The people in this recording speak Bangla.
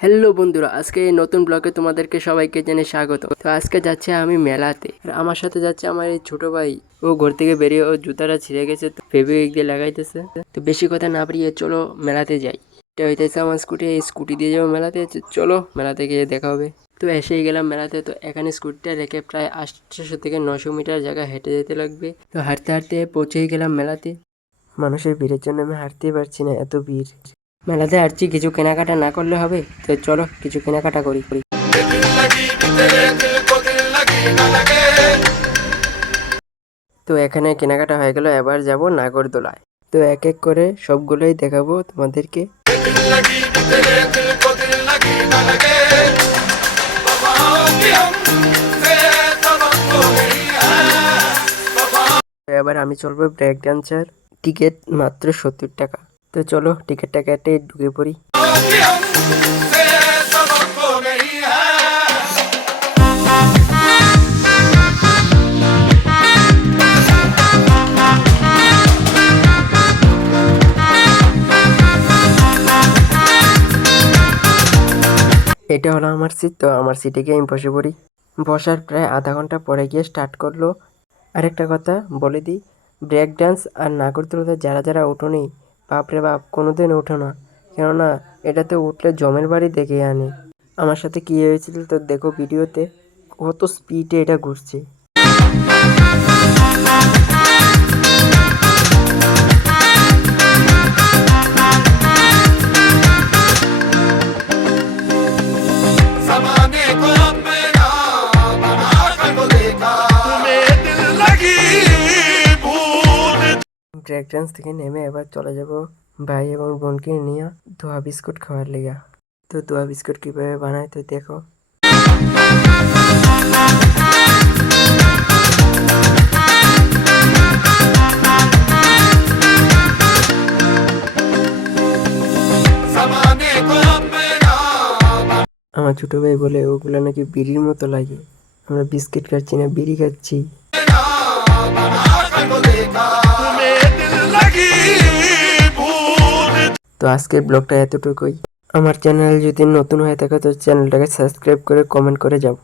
হ্যালো বন্ধুরা, আজকে এই নতুন ব্লগে তোমাদেরকে সবাইকে জানাই স্বাগত। তো আজকে যাচ্ছে আমি মেলাতে, আর আমার সাথে যাচ্ছে আমার এই ছোট ভাই। ও ঘর থেকে বেরিয়ে ও জুতাটা ছিঁড়ে গেছে, তো ফেব্রিক দিয়ে লাগাইতেছে। তো বেশি কথা না বাড়িয়ে চলো মেলাতে যাই। এটা হইতেছে আমার স্কুটি, এই স্কুটি দিয়ে যাবো মেলাতে। চলো মেলাতে গিয়ে দেখা হবে। তো এসেই গেলাম মেলাতে। তো এখানে স্কুটিটা রেখে প্রায় 800 থেকে 900 মিটার জায়গা হেঁটে যেতে লাগবে। তো হাঁটতে হাঁটতে পৌঁছেই গেলাম মেলাতে। মানুষের ভিড়ের জন্য আমি হাঁটতেই পারছি না, এত ভিড়। মেলাতে আসছি, কিছু কেনাকাটা না করলে হবে? তো চলো কিছু কেনাকাটা করি। তো এখানে কেনাকাটা হয়ে গেল, এবার যাব নাগরদোলায়। তো এক এক করে সবগুলোই দেখাবো তোমাদেরকে। এবার আমি চলবো ব্রেক ডান্সার। টিকিট মাত্র 70 টাকা। তো চলো টিকিটটা কেটে ঢুকে পড়ি। এটা হলো আমার সিট। তো আমার সিটে গিয়ে আমি বসে পড়ি। বসার প্রায় আধা ঘন্টা পরে গিয়ে স্টার্ট করলো। আরেকটা কথা বলে দিই, ব্রেক ডান্স আর নাগরদোলাতে যারা যারা ওঠোনি, বাপরে বাপ কোনোদিন ওঠো না, কেননা এটাতে উঠলে জমের বাড়ি দেখে আনে। আমার সাথে কী হয়েছিল তো দেখো ভিডিওতে, কত স্পিডে এটা ঘুরছে। ব্রেক ডান্স থেকে নেমে এবার চলে যাব ভাই এবং বোনকে নিয়ে দোয়া বিস্কুট খাওয়ার লেগা। তো দোয়া বিস্কুট কীভাবে বানায় তো দেখো। আমার ছোট ভাই বলে ওগুলো নাকি বিড়ির মতো লাগে। আমরা বিস্কিট খাচ্ছি না, বিড়ি খাচ্ছি। তো আজকের ব্লগটা এতটুকুই। আমার চ্যানেল যদি নতুন হয়ে থাকে তো চ্যানেলটাকে সাবস্ক্রাইব করে কমেন্ট করে যাও।